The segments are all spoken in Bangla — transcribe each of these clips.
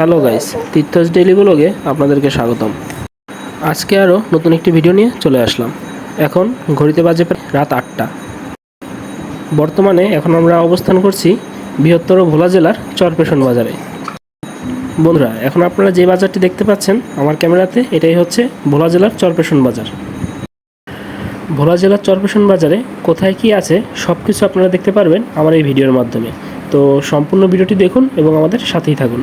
হ্যালো গাইস, তীর্থস ডেইলি ব্লগে আপনাদেরকে স্বাগতম। আজকে আরও নতুন একটি ভিডিও নিয়ে চলে আসলাম। এখন ঘড়িতে বাজে রাত আটটা। বর্তমানে এখন আমরা অবস্থান করছি বৃহত্তর ভোলা জেলার চরপেশন বাজারে। বন্ধুরা, এখন আপনারা যে বাজারটি দেখতে পাচ্ছেন আমার ক্যামেরাতে, এটাই হচ্ছে ভোলা জেলার চরপেশন বাজার। ভোলা জেলার চরপেশন বাজারে কোথায় কি আছে সব কিছু আপনারা দেখতে পারবেন আমার এই ভিডিওর মাধ্যমে। তো সম্পূর্ণ ভিডিওটি দেখুন এবং আমাদের সাথেই থাকুন।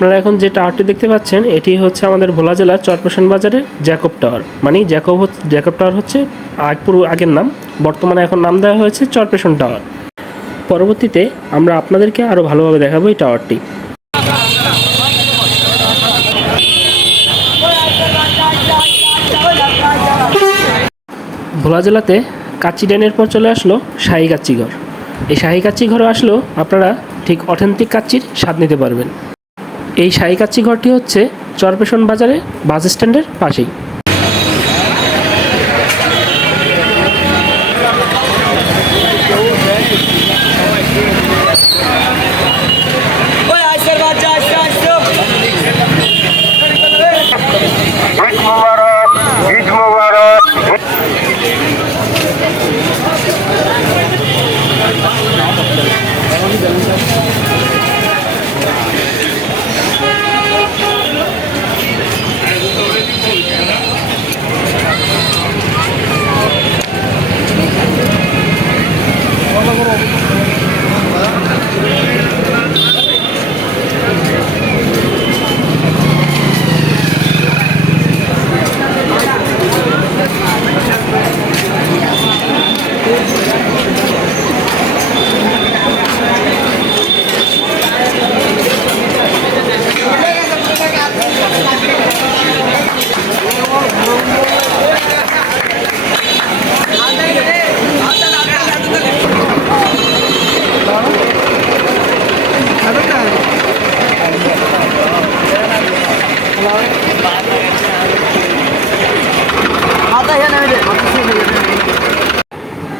আপনারা এখন যে টাওয়ারটি দেখতে পাচ্ছেন, এটি হচ্ছে আমাদের ভোলা জেলার চরপেশন বাজারের জ্যাকব টাওয়ার মানে জ্যাকব জ্যাকব টাওয়ার হচ্ছে আগ, পুরো আগের নাম। বর্তমানে এখন নাম দেওয়া হয়েছে চরপেশন টাওয়ার পরবর্তীতে আমরা আপনাদেরকে আরও ভালোভাবে দেখাবো এই টাওয়ারটি ভোলা জেলাতে কাচ্চি ড্যানের পর চলে আসলো শাহী কাচ্চি ঘর। এই শাহী কাচ্চি ঘরে আসলেও আপনারা ঠিক অথেন্টিক কাচ্চির স্বাদ নিতে পারবেন। এই সাইকাচ্ছি ঘরটি হচ্ছে চরপেশন বাজারে বাস স্ট্যান্ডের পাশেই।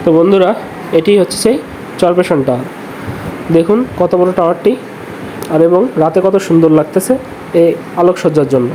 তো বন্ধুরা, এটি হচ্ছে সেই চরপেশন টাওয়ার দেখুন কত বড় টাওয়ারটি আর এবং রাতে কত সুন্দর লাগতেছে এই আলোকসজ্জার জন্য।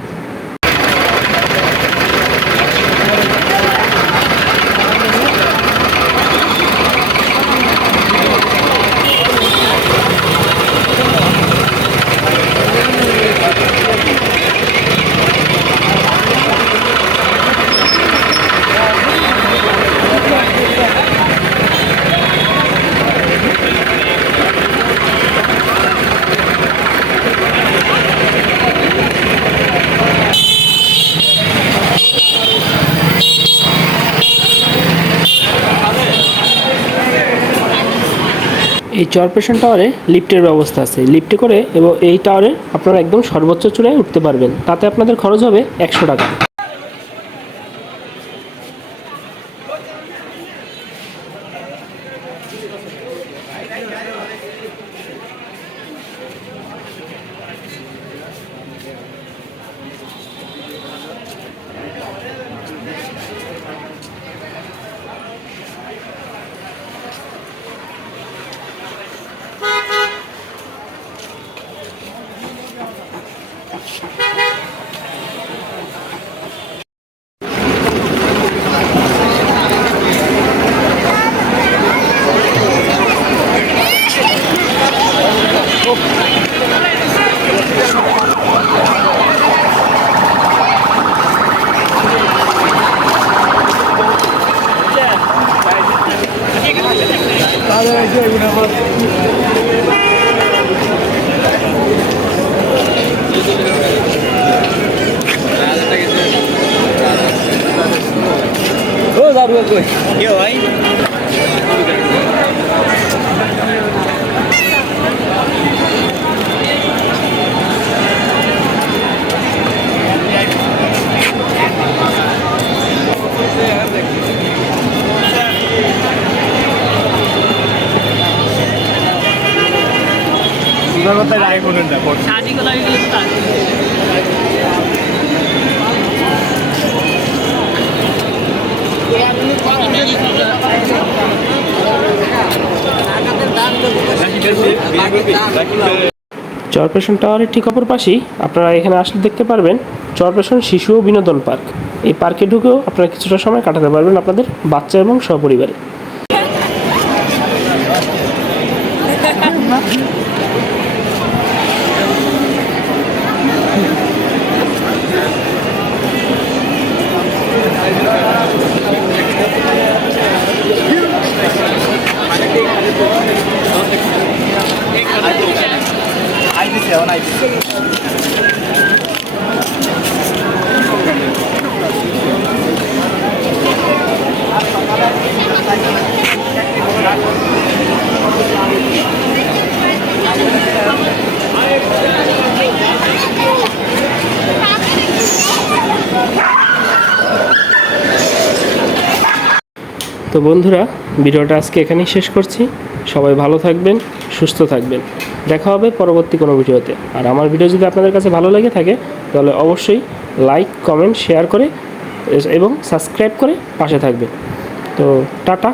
এই চরপেশন টাওয়ারে লিফটের ব্যবস্থা আছে। লিফটে করে এবং এই টাওয়ারে আপনারা একদম সর্বোচ্চ চূড়ায় উঠতে পারবেন। তাতে আপনাদের খরচ হবে একশো টাকা। ও যাব സുഖത്തെ চরপেশন টাওয়ারের ঠিক অপর পাশেই আপনারা এখানে আসলে দেখতে পারবেন চরপেশন শিশু ও বিনোদন পার্ক। এই পার্কে ঢুকেও আপনারা কিছুটা সময় কাটাতে পারবেন আপনাদের বাচ্চা এবং সপরিবারে। তো বন্ধুরা, ভিডিওটা আজকে এখানেই শেষ করছি। সবাই ভালো থাকবেন, সুস্থ থাকবেন। দেখা হবে পরবর্তী কোনো ভিডিওতে। আর আমার ভিডিও যদি আপনাদের কাছে ভালো লেগে থাকে, তাহলে অবশ্যই লাইক, কমেন্ট, শেয়ার করে, এবং সাবস্ক্রাইব করে পাশে থাকবেন। তো টাটা।